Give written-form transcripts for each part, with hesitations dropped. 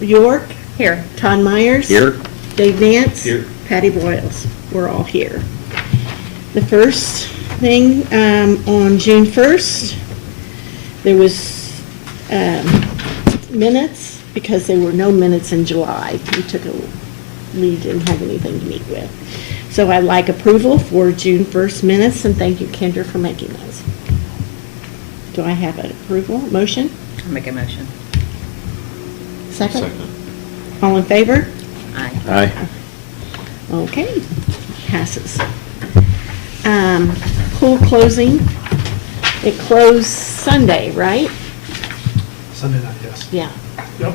York, Here. Todd Myers. Here. Dave Nance. Here. Patty Boyles. We're all here. The first thing, on June 1st, there was minutes, because there were no minutes in July. We didn't have anything to meet with. So I'd like approval for June 1st minutes, and thank you, Kendra, for making those. Do I have an approval, motion? I'll make a motion. Second? All in favor? Aye. Aye. Okay, passes. Pool closing, it closed Sunday, right? Sunday night, yes. Yeah. Yep.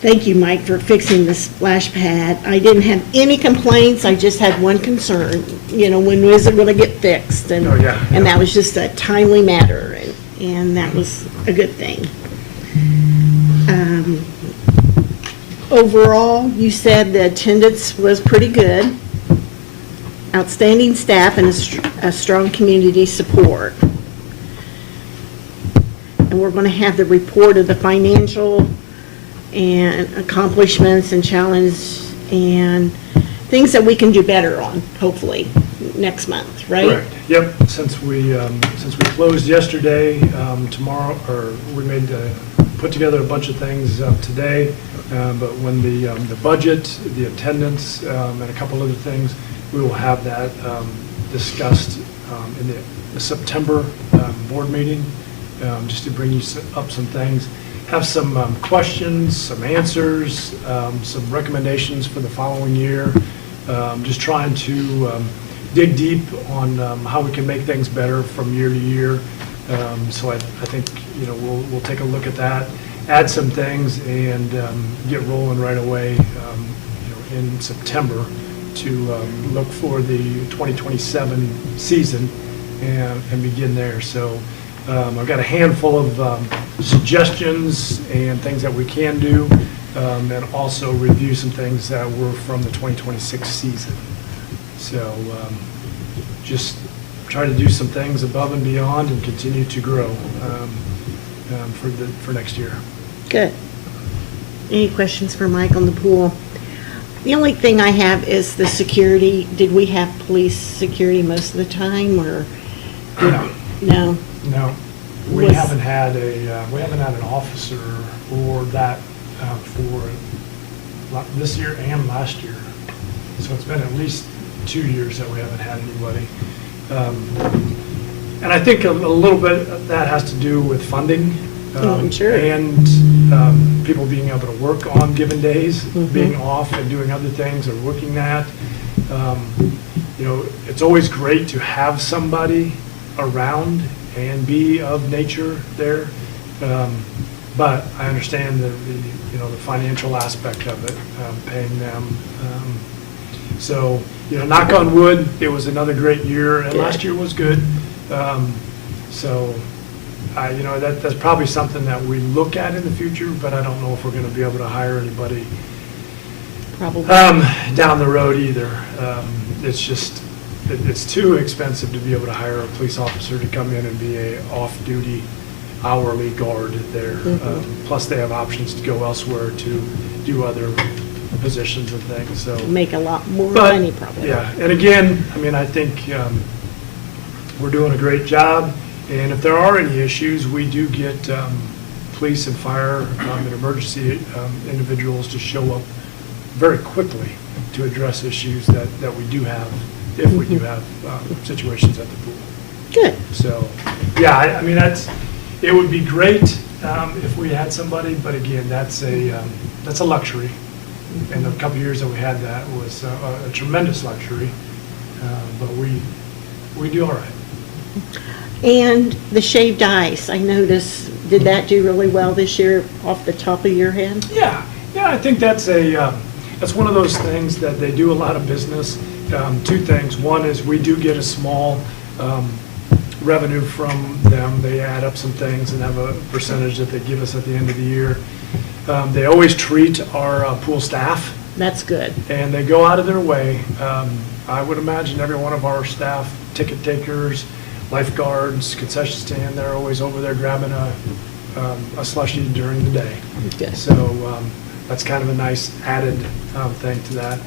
Thank you, Mike, for fixing the splash pad. I didn't have any complaints, I just had one concern, when was it gonna get fixed? And Oh, yeah, And yeah. that was just a timely matter, and that was a good thing. Overall, you said the attendance was pretty good, outstanding staff, and a strong community support. And we're going to have the report of the financial and accomplishments and challenges and things that we can do better on, hopefully, next month, right? Correct. Yep. Since we closed yesterday, tomorrow, or we put together a bunch of things today. But when the budget, the attendance, and a couple other things, we will have that discussed in the September board meeting, just to bring you up some things. Have some questions, some answers, some recommendations for the following year. Just trying to dig deep on how we can make things better from year to year. So I think, we'll take a look at that, add some things, and get rolling right away, in September to look for the 2027 season and begin there. So I've got a handful of suggestions and things that we can do, and also review some things that were from the 2026 season. So just try to do some things above and beyond and continue to grow for next year. Good. Any questions for Mike on the pool? The only thing I have is the security. Did we have police security most of the time, or? No? No, we Was- haven't had an officer or that for this year and last year. So it's been at least 2 years that we haven't had anybody. And I think a little bit of that has to do with funding. Oh, I'm sure. And people being able to work on given days, being off and doing other things or working that. It's always great to have somebody around and be of nature there. But I understand the financial aspect of it, paying them. So, knock on wood, it was another great year, and last year was good. So, that's probably something that we look at in the future, but I don't know if we're going to be able to hire anybody Probably. down the road either. It's too expensive to be able to hire a police officer to come in and be a off-duty hourly guard there. Plus, they have options to go elsewhere to do other positions and things, so. Make a lot more But, money, probably. yeah, and again, I think we're doing a great job, and if there are any issues, we do get police and fire and emergency individuals to show up very quickly to address issues that we do have, if we do have situations at the pool. Good. So, yeah, it would be great if we had somebody, but again, that's a luxury. And the couple of years that we had that was a tremendous luxury, but we do all right. And the shaved ice, I noticed, did that do really well this year off the top of your head? Yeah, I think that's one of those things that they do a lot of business. Two things. One is we do get a small revenue from them. They add up some things and have a percentage that they give us at the end of the year. They always treat our pool staff, That's good. and they go out of their way. I would imagine every one of our staff, ticket takers, lifeguards, concession stand, they're always over there grabbing a slushie during the day. Good. So that's kind of a nice added thing to that.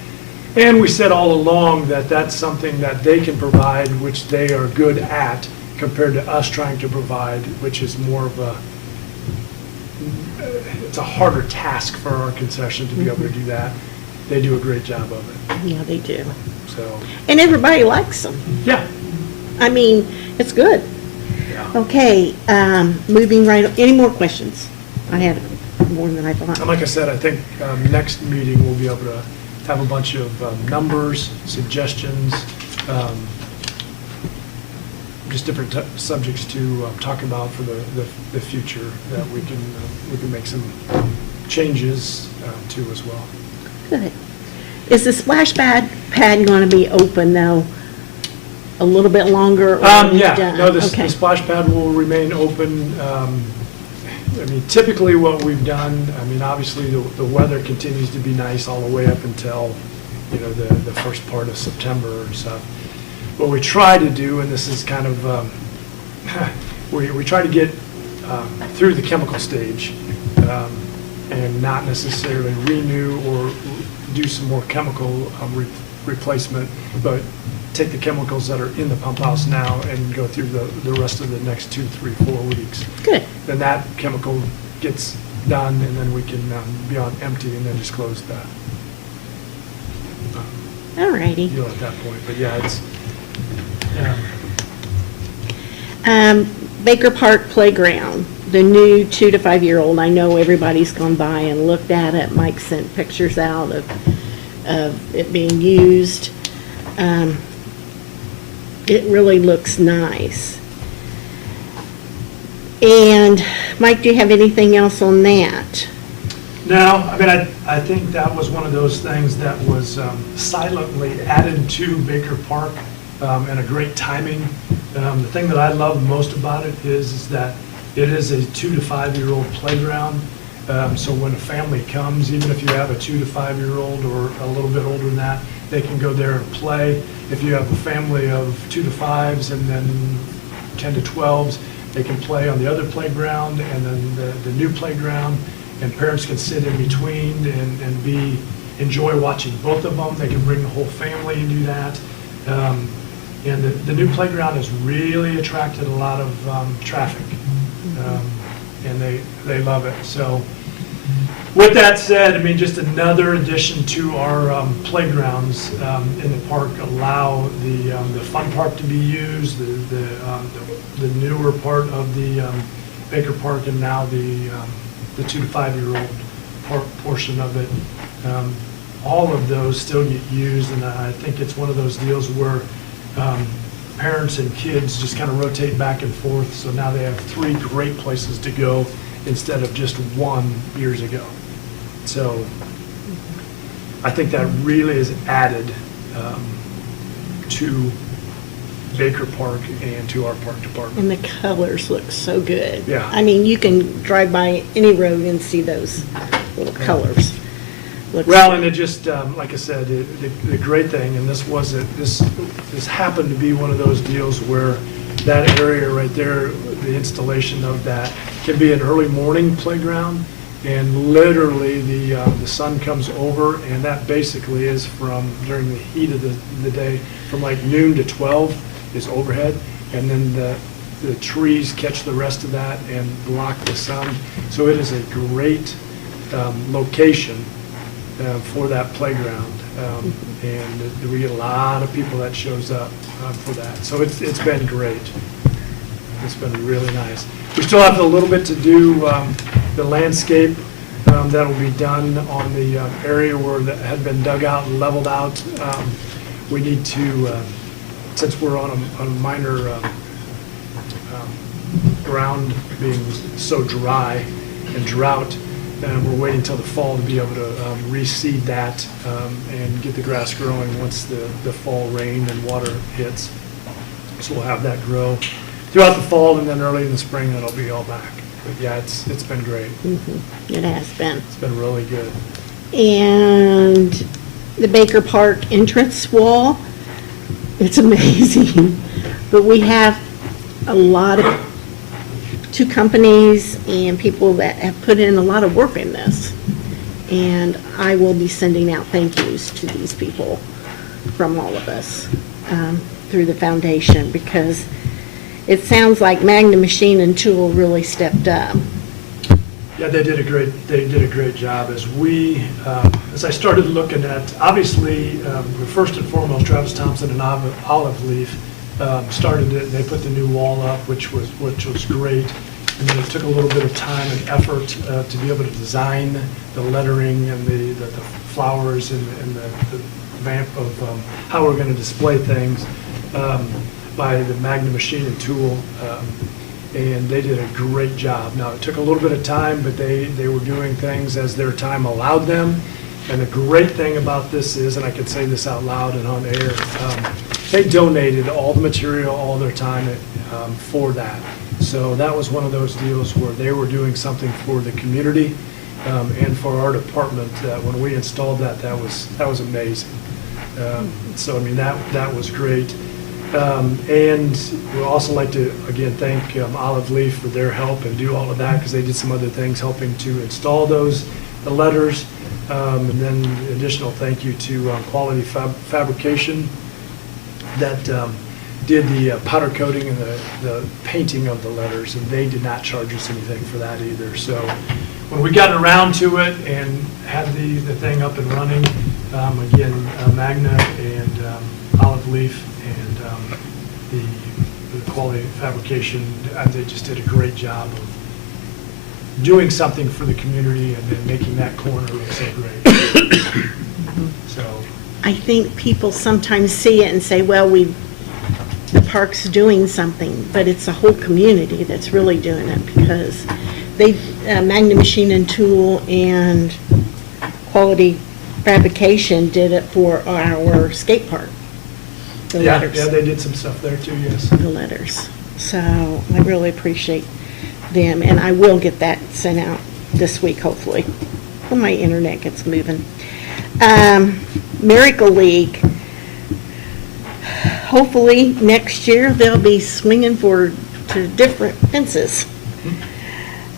And we said all along that that's something that they can provide, which they are good at, compared to us trying to provide, which is more of it's a harder task for our concession to be able to do that. They do a great job of it. Yeah, they do. So, And everybody likes them. yeah. I mean, it's good. Yeah. Okay, moving right, any more questions? I had more than I thought. And like I said, I think next meeting we'll be able to have a bunch of numbers, suggestions, just different subjects to talk about for the future that we can make some changes to as well. Good. Is the splash pad going to be open though, a little bit longer? Or Yeah, done? no, the Okay. splash pad will remain open. I mean, typically what we've done, I mean, obviously the weather continues to be nice all the way up until, you know, the first part of September or so. What we try to do, and this is kind of, we try to get through the chemical stage and not necessarily renew or do some more chemical replacement, but take the chemicals that are in the pump house now and go through the rest of the next 2, 3, 4 weeks. Good. Then that chemical gets done, and then we can be on empty and then just close that All righty. deal at that point. But yeah, it's, Baker Park Playground, the new 2 to 5 year old. I know everybody's gone by and looked at it. Mike sent pictures out of it being used. It really looks nice. And Mike, do you have anything else on that? no, I mean, I think that was one of those things that was silently added to Baker Park and a great timing. The thing that I love most about it is that it is a 2 to 5 year old playground. So when a family comes, even if you have a 2 to 5 year old or a little bit older than that, they can go there and play. If you have a family of 2 to 5s and then 10 to 12s, they can play on the other playground and then the new playground, and parents can sit in between and enjoy watching both of them. They can bring the whole family and do that. And the new playground has really attracted a lot of traffic, and they love it. So with that said, I mean, just another addition to our playgrounds in the park allow the fun park to be used, the newer part of the Baker Park, and now the 2 to 5 year old portion of it. All of those still get used, and I think it's one of those deals where parents and kids just kind of rotate back and forth. So now they have 3 great places to go instead of just one years ago. So I think that really is added to Baker Park and to our park department. And the colors look so good. Yeah. I mean, you can drive by any road and see those little colors. Looks Well, good. and it just, like I said, the great thing, and this happened to be one of those deals where that area right there, the installation of that, can be an early morning playground, and literally the sun comes over, and that basically is from, during the heat of the day, from like noon to 12 is overhead, and then the trees catch the rest of that and block the sun. So it is a great location for that playground, and we get a lot of people that shows up for that. So it's been great. It's been really nice. We still have a little bit to do, the landscape that'll be done on the area where that had been dug out and leveled out. We need to, since we're on a minor ground being so dry and drought, and we're waiting till the fall to be able to reseed that and get the grass growing once the fall rain and water hits. So we'll have that grow throughout the fall, and then early in the spring it'll be all back. But yeah, it's been great. It has been. It's been really good. And the Baker Park entrance wall, it's amazing. But we have a lot of, two companies and people that have put in a lot of work in this. And I will be sending out thank yous to these people from all of us through the foundation, because it sounds like Magna Machine and Tool really stepped up. Yeah, they did a great job. As I started looking at, obviously, first and foremost, Travis Thompson and Olive Leaf started it. They put the new wall up, which was great. And then it took a little bit of time and effort to be able to design the lettering and the flowers and the vamp of how we're going to display things by the Magna Machine and Tool. And they did a great job. Now, it took a little bit of time, but they were doing things as their time allowed them. And the great thing about this is, and I can say this out loud and on air, they donated all the material, all their time for that. So that was one of those deals where they were doing something for the community and for our department. When we installed that was amazing. So I mean, that was great. And we'd also like to, again, thank Olive Leaf for their help and do all of that, because they did some other things helping to install the letters. And then additional thank you to Quality Fabrication that did the powder coating and the painting of the letters, and they did not charge us anything for that either. So when we got around to it and had the thing up and running, again, Magna and Olive Leaf and the Quality Fabrication, they just did a great job of doing something for the community and then making that corner look so great. So I think people sometimes see it and say, well, the park's doing something, but it's the whole community that's really doing it, because Magna Machine and Tool and Quality Fabrication did it for our skate park. The letters. Yeah, they did some stuff there too, yes. The letters. So I really appreciate them, and I will get that sent out this week, hopefully, when my internet gets moving. Miracle League. Hopefully next year they'll be swinging to different fences.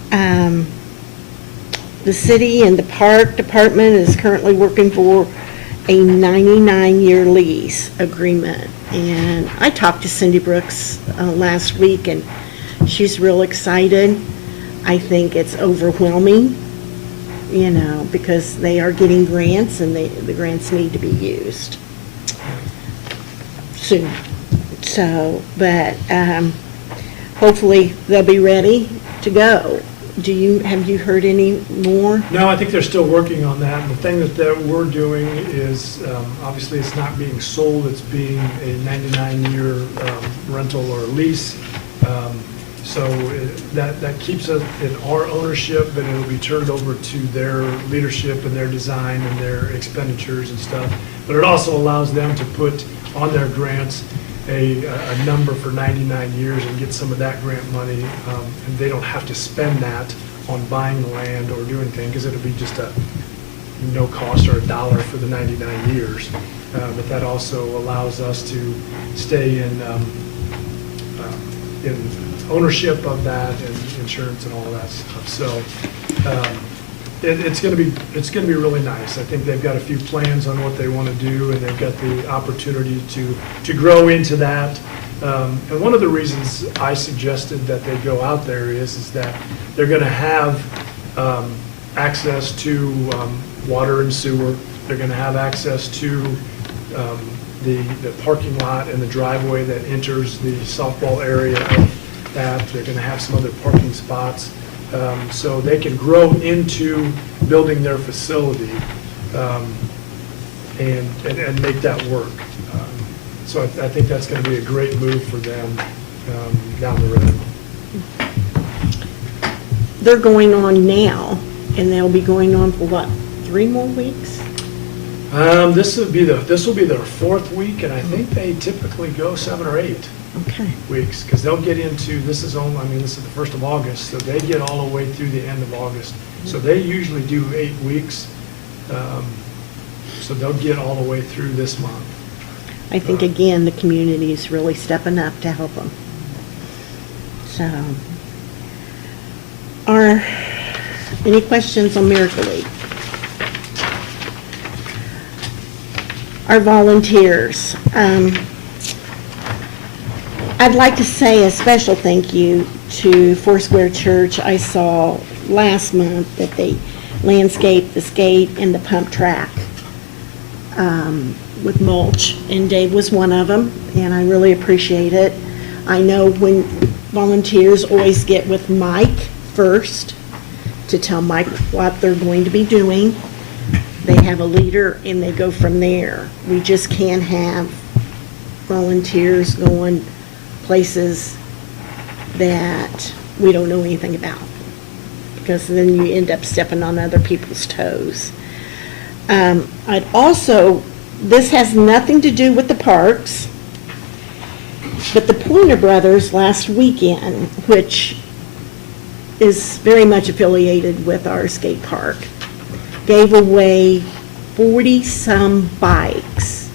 The city and the park department is currently working for a 99-year lease agreement. And I talked to Cindy Brooks last week, and she's real excited. I think it's overwhelming, because they are getting grants, and the grants need to be used soon. So, but hopefully they'll be ready to go. Have you heard any more? No, I think they're still working on that. And the thing that we're doing is, obviously it's not being sold, it's being a 99-year rental or lease. So that keeps us in our ownership, but it'll be turned over to their leadership and their design and their expenditures and stuff. But it also allows them to put on their grants a number for 99 years and get some of that grant money, and they don't have to spend that on buying the land or doing anything, because it'll be just a no cost or $1 for the 99 years. But that also allows us to stay in ownership of that and insurance and all that stuff. So it's going to be really nice. I think they've got a few plans on what they want to do, and they've got the opportunity to grow into that. And one of the reasons I suggested that they go out there is that they're going to have access to water and sewer. They're going to have access to the parking lot and the driveway that enters the softball area of that. They're going to have some other parking spots. So they can grow into building their facility and make that work. So I think that's going to be a great move for them down the road. They're going on now, and they'll be going on for what, 3 more weeks? This will be their 4th week, and I think they typically go 7 or 8. Okay. Weeks, because they'll get into, this is the 1st of August, so they get all the way through the end of August. So they usually do 8 weeks, so they'll get all the way through this month. I think, again, the community is really stepping up to help them. So, any questions on Miracle League? Our volunteers. I'd like to say a special thank you to Foursquare Church. I saw last month that they landscaped the skate and the pump track with mulch, and Dave was one of them, and I really appreciate it. I know when volunteers always get with Mike first to tell Mike what they're going to be doing. They have a leader, and they go from there. We just can't have volunteers going places that we don't know anything about, because then you end up stepping on other people's toes. I'd also, this has nothing to do with the parks, but the Pointer Brothers last weekend, which is very much affiliated with our skate park, gave away 40-some bikes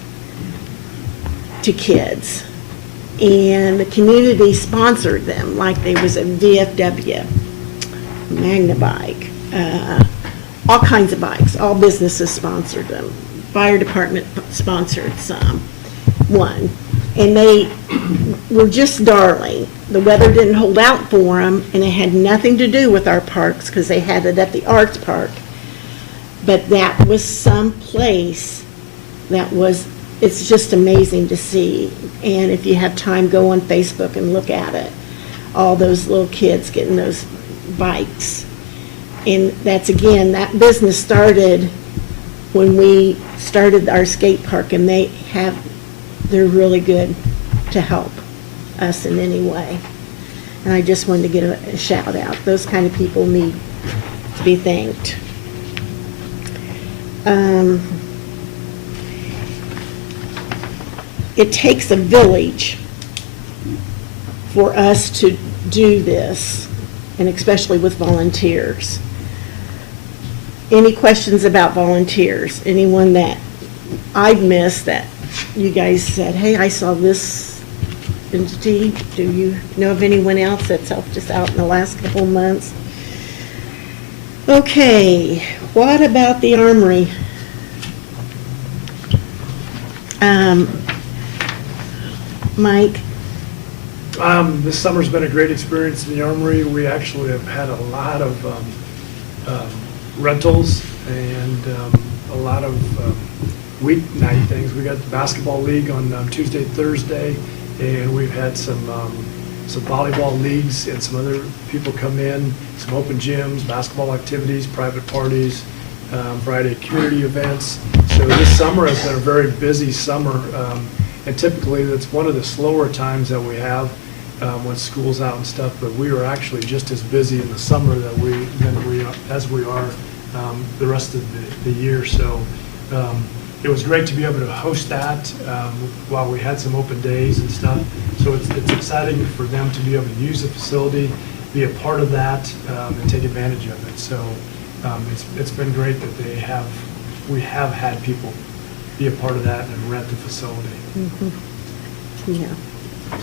to kids. And the community sponsored them, like there was a VFW, Magna bike, all kinds of bikes. All businesses sponsored them. Fire department sponsored one. And they were just darling. The weather didn't hold out for them, and it had nothing to do with our parks, because they had it at the Arts Park. But that was some place that was, it's just amazing to see. And if you have time, go on Facebook and look at it. All those little kids getting those bikes. And that's, again, that business started when we started our skate park, and they're really good to help us in any way. And I just wanted to get a shout out. Those kind of people need to be thanked. It takes a village for us to do this, and especially with volunteers. Any questions about volunteers? Anyone that I've missed that you guys said, hey, I saw this entity? Do you know of anyone else that's helped us out in the last couple of months? Okay, what about the Armory? Mike? This summer's been a great experience in the Armory. We actually have had a lot of rentals and a lot of weeknight things. We got the basketball league on Tuesday, Thursday, and we've had some volleyball leagues and some other people come in, some open gyms, basketball activities, private parties, variety of community events. So this summer has been a very busy summer, and typically that's one of the slower times that we have when school's out and stuff, but we are actually just as busy in the summer as we are the rest of the year. So it was great to be able to host that while we had some open days and stuff. So it's exciting for them to be able to use the facility, be a part of that, and take advantage of it. So it's been great that we have had people be a part of that and rent the facility. Mm-hmm. Yeah.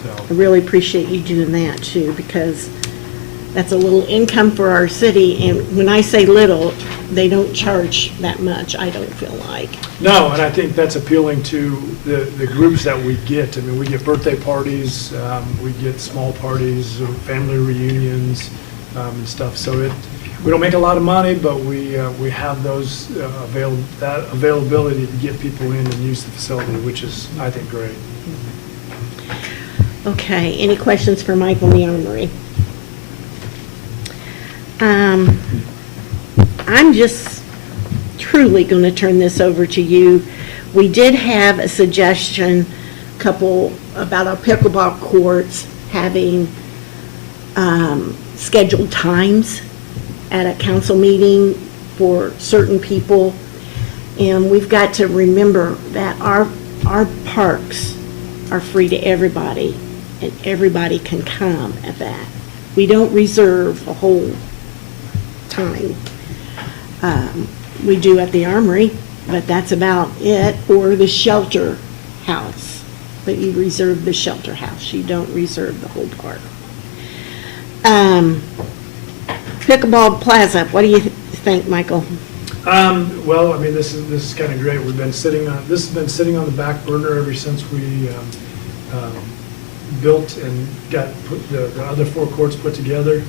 So I really appreciate you doing that too, because that's a little income for our city, and when I say little, they don't charge that much, I don't feel like. no, and I think that's appealing to the groups that we get. I mean, we get birthday parties, we get small parties, family reunions, and stuff. So we don't make a lot of money, but we have those availability to get people in and use the facility, which is, I think, great. Okay, any questions for Mike on the Armory? I'm just truly going to turn this over to you. We did have a suggestion, about our pickleball courts having scheduled times at a council meeting for certain people. And we've got to remember that our parks are free to everybody, and everybody can come at that. We don't reserve a whole time. We do at the Armory, but that's about it, or the shelter house. But you reserve the shelter house, you don't reserve the whole park. Pickleball Plaza, what do you think, Michael? Well, I mean, this is kind of great. We've been sitting on, this has been sitting on the back burner ever since we built and got the other 4 courts put together.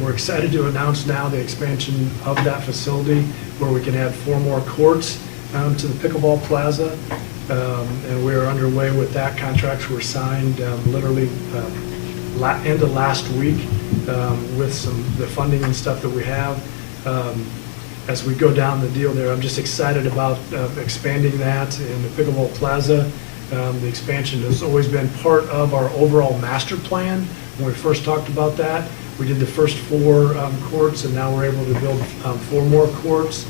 We're excited to announce now the expansion of that facility where we can add 4 more courts to the Pickleball Plaza. And we're underway with that. Contracts were signed literally end of last week with the funding and stuff that we have. As we go down the deal there, I'm just excited about expanding that in the Pickleball Plaza. The expansion has always been part of our overall master plan. When we first talked about that, we did the first 4 courts, and now we're able to build 4 more courts.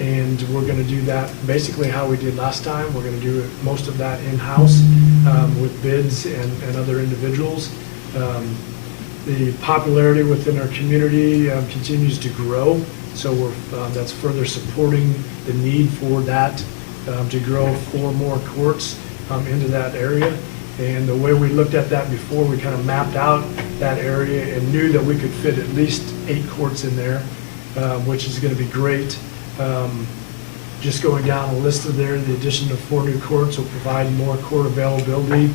And we're going to do that basically how we did last time. We're going to do most of that in-house with bids and other individuals. The popularity within our community continues to grow, so that's further supporting the need for that to grow 4 more courts into that area. And the way we looked at that before, we kind of mapped out that area and knew that we could fit at least 8 courts in there, which is going to be great. Just going down the list of there, the addition of 4 new courts will provide more court availability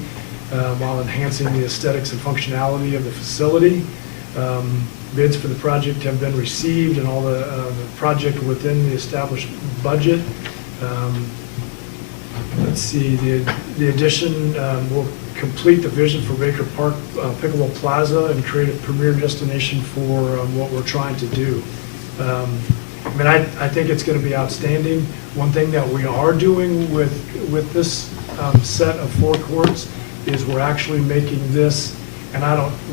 while enhancing the aesthetics and functionality of the facility. Bids for the project have been received and all the project within the established budget. Let's see, the addition will complete the vision for Baker Park Pickleball Plaza and create a premier destination for what we're trying to do. I mean, I think it's going to be outstanding. One thing that we are doing with this set of 4 courts is we're actually making this, and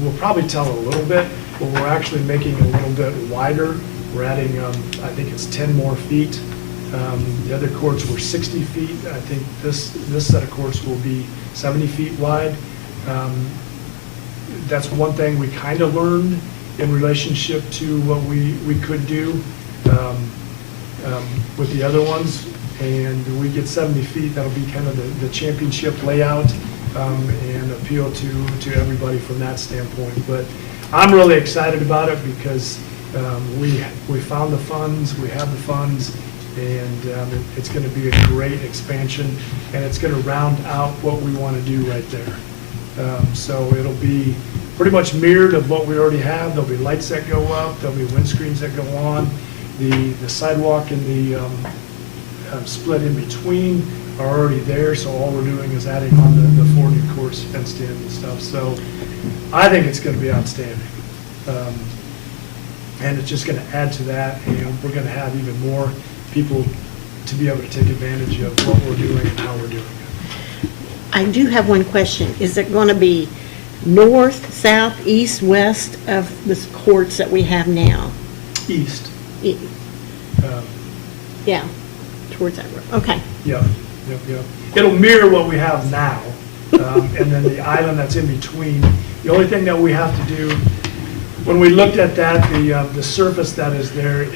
we'll probably tell a little bit, but we're actually making it a little bit wider. We're adding, I think it's 10 more feet. The other courts were 60 feet. I think this set of courts will be 70 feet wide. That's one thing we kind of learned in relationship to what we could do with the other ones. And we get 70 feet, that'll be kind of the championship layout and appeal to everybody from that standpoint. But I'm really excited about it because we found the funds, we have the funds, and it's going to be a great expansion, and it's going to round out what we want to do right there. So it'll be pretty much mirrored of what we already have. There'll be lights that go up, there'll be windscreens that go on. The sidewalk and the split in between are already there, so all we're doing is adding on the 4 new courts fenced in and stuff. So I think it's going to be outstanding. And it's just going to add to that, and we're going to have even more people to be able to take advantage of what we're doing and how we're doing it. I do have one question. Is it going to be north, south, east, west of the courts that we have now? East. Yeah, towards that road. Okay. Yep. It'll mirror what we have now, and then the island that's in between. The only thing that we have to do, when we looked at that, the surface that is there,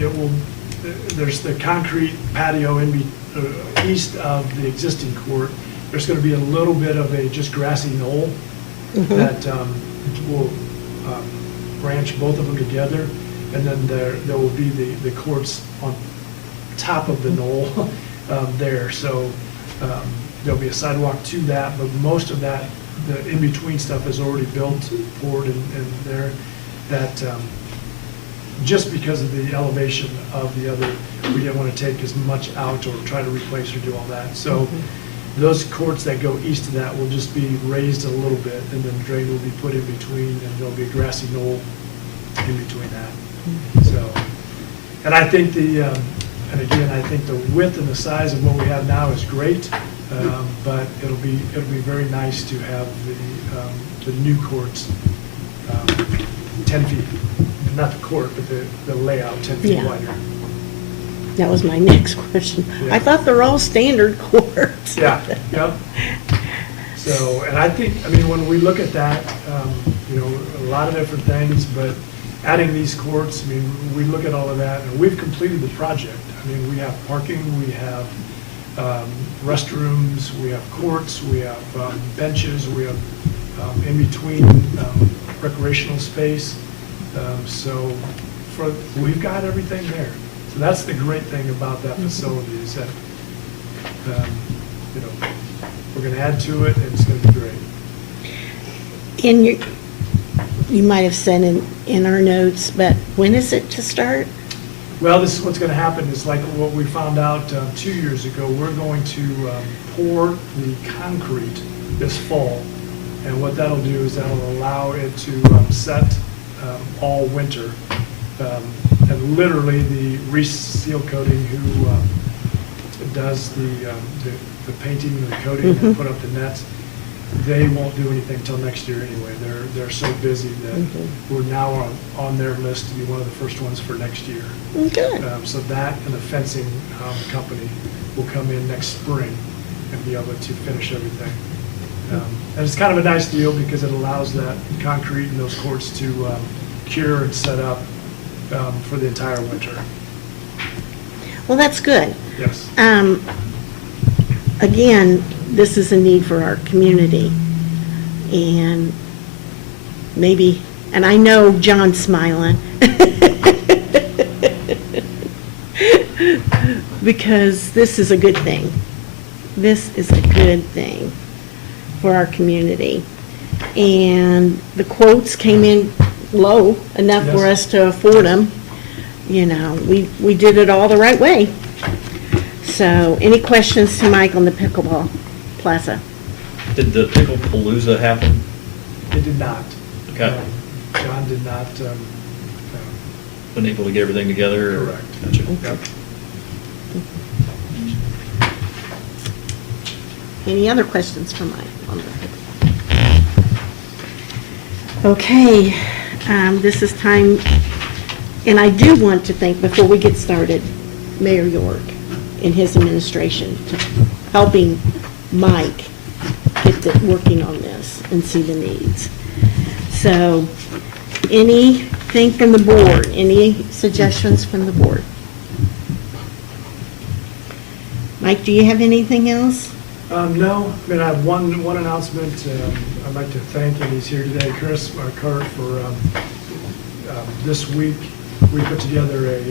there's the concrete patio east of the existing court. There's going to be a little bit of a just grassy knoll that will branch both of them together, and then there will be the courts on top of the knoll there. So there'll be a sidewalk to that, but most of that, the in-between stuff is already built forward and there. That just because of the elevation of the other, we didn't want to take as much out or try to replace or do all that. So those courts that go east of that will just be raised a little bit, and then the drain will be put in between, and there'll be a grassy knoll in between that. So, and I think and again, I think the width and the size of what we have now is great, but it'll be very nice to have the new courts 10 feet, not the court, but the layout 10 feet wider. That was my next question. Yeah. I thought they're all standard courts. Yeah, yep. So, and I think, I mean, when we look at that, a lot of different things, but adding these courts, I mean, we look at all of that, and we've completed the project. I mean, we have parking, we have restrooms, we have courts, we have benches, we have in between recreational space. So we've got everything there. So that's the great thing about that facility is that, we're going to add to it and it's going to be great. And you might have said in our notes, but when is it to start? Well, this is what's going to happen is like what we found out 2 years ago. We're going to pour the concrete this fall. And what that'll do is that'll allow it to set all winter. And literally the Reese Seal Coating who does the painting and the coating and put up the nets, they won't do anything until next year anyway. They're so busy that we're now on their list to be one of the first ones for next year. Good. So that and the fencing company will come in next spring and be able to finish everything. And it's kind of a nice deal because it allows that concrete and those courts to cure and set up for the entire winter. Well, that's good. Yes. Again, this is a need for our community. And maybe, and I know John's smiling. Because this is a good thing. This is a good thing for our community. And the quotes came in low enough for Yes. us to afford them. You know, we did it all the right way. So, any questions to Mike on the pickleball plaza? Did the Pickle Palooza happen? It did not. Okay. John did not. Been able to get everything together? or- Correct. Gotcha. Yep. Any other questions for Mike on the pickleball? Okay, this is time, and I do want to thank, before we get started, Mayor York and his administration for helping Mike get working on this and see the needs. So, anything from the board? Any suggestions from the board? Mike, do you have anything else? No, I mean, I have one announcement. I'd like to thank, and he's here today, Chris Cart, for this week. We put together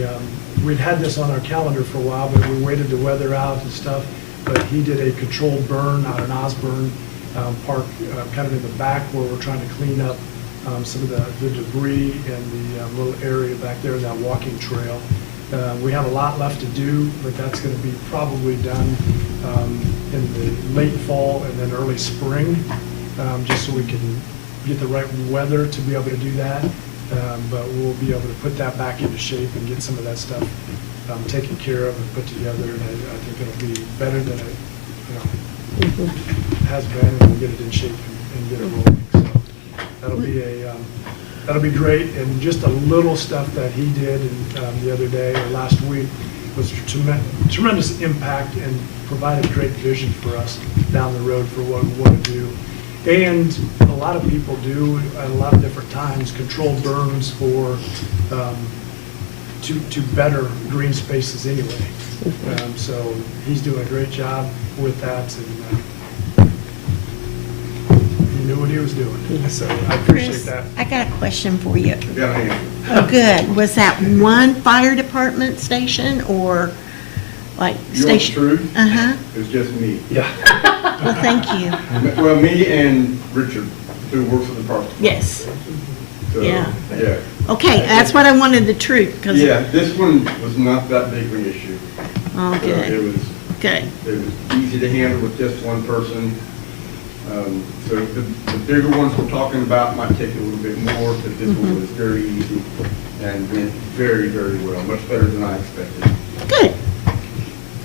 we'd had this on our calendar for a while, but we waited the weather out and stuff. But he did a controlled burn out in Osborne Park, kind of in the back where we're trying to clean up some of the debris and the little area back there, that walking trail. We have a lot left to do, but that's going to be probably done in the late fall and then early spring, just so we can get the right weather to be able to do that. But we'll be able to put that back into shape and get some of that stuff taken care of and put together. And I think it'll be better than it has been, and we'll get it in shape and get it rolling. So that'll be great. And just a little stuff that he did the other day or last week was tremendous impact and provided great vision for us down the road for what we want to do. And a lot of people do at a lot of different times controlled burns for to better green spaces anyway. So he's doing a great job with that, and he knew what he was doing. So I appreciate Chris, that. I got a question for you. Yeah, I am. Oh, good. Was that one fire department station or like You want the station? truth? Uh-huh. It's just me. Yeah. Well, thank you. Well, me and Richard, who works for the park. Yes. So, Yeah. Yeah. Okay, that's what I wanted, the truth, because, Yeah, this one was not that big of an issue. oh, It good, was, good. it was easy to handle with just one person. So the bigger ones we're talking about might take a little bit more, but this one was very easy and went very, very well, much better than I expected. Good,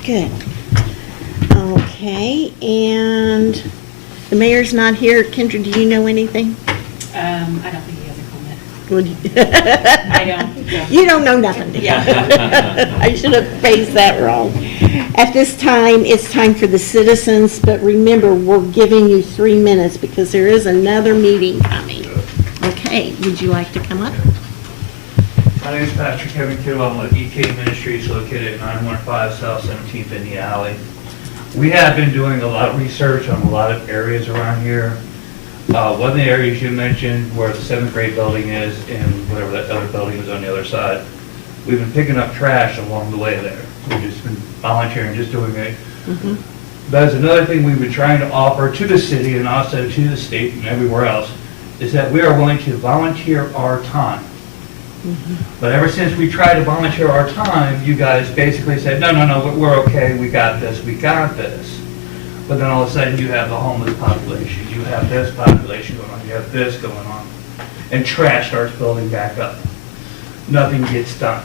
good. Okay, and the mayor's not here. Kendra, do you know anything? I don't think he has a comment. Would you- I don't. Yeah. You don't know nothing. Yeah. I should have phrased that wrong. At this time, it's time for the citizens, but remember, we're giving you 3 minutes because there is another meeting coming. Okay, would you like to come up? My name is Pastor Kevin Kittle. I'm with EK Ministries located at 915 South 17th in the alley. We have been doing a lot of research on a lot of areas around here. One of the areas you mentioned where the 7th grade building is and whatever that other building is on the other side, we've been picking up trash along the way there. We've just been volunteering, just doing it. That's another thing we've been trying to offer to the city and also to the state and everywhere else, is that we are willing to volunteer our time. But ever since we tried to volunteer our time, you guys basically said, no, we're okay, we got this. But then all of a sudden, you have the homeless population, you have this population going on, you have this going on, and trash starts building back up. Nothing gets done.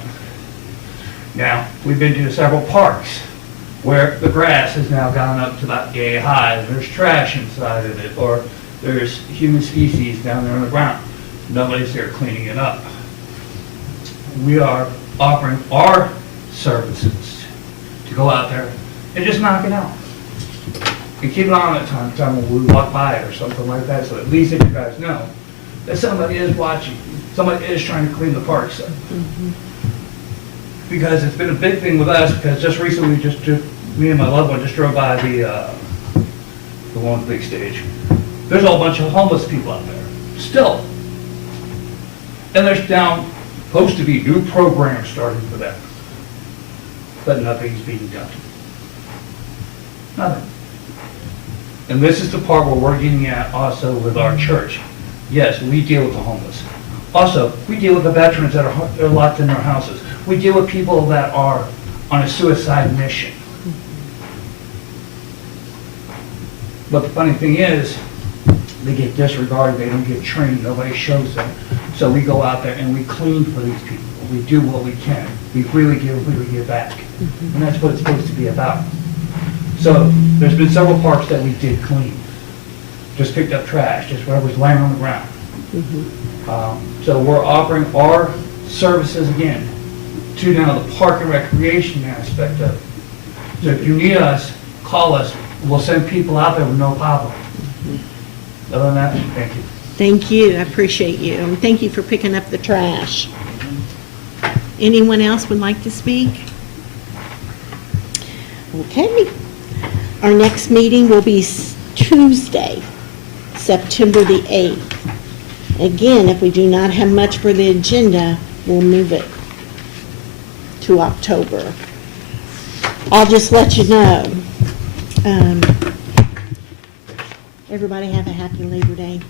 Now, we've been to several parks where the grass has now gone up to about yay high, and there's trash inside of it, or there's human species down there on the ground. Nobody's there cleaning it up. We are offering our services to go out there and just knock it out. And keep it on at time when we walk by it or something like that, so at least if you guys know that somebody is watching, somebody is trying to clean the parks up. Because it's been a big thing with us, because just recently, me and my loved one just drove by the one with the big stage. There's a whole bunch of homeless people out there, still. And there's now supposed to be new programs starting for them. But nothing's being done. Nothing. And this is the part where we're getting at also with our church. Yes, we deal with the homeless. Also, we deal with the veterans that are locked in their houses. We deal with people that are on a suicide mission. But the funny thing is, they get disregarded, they don't get trained, nobody shows them. So we go out there and we clean for these people. We do what we can. We freely give back. And that's what it's supposed to be about. So there's been several parks that we did clean. Just picked up trash, just whatever's laying on the ground. So we're offering our services again to now the park and recreation aspect of it. So if you need us, call us. We'll send people out there with no problem. Other than that, thank you. Thank you, I appreciate you, and thank you for picking up the trash. Anyone else would like to speak? Okay. Our next meeting will be Tuesday, September the 8th. Again, if we do not have much for the agenda, we'll move it to October. I'll just let you know. Everybody have a happy Labor Day.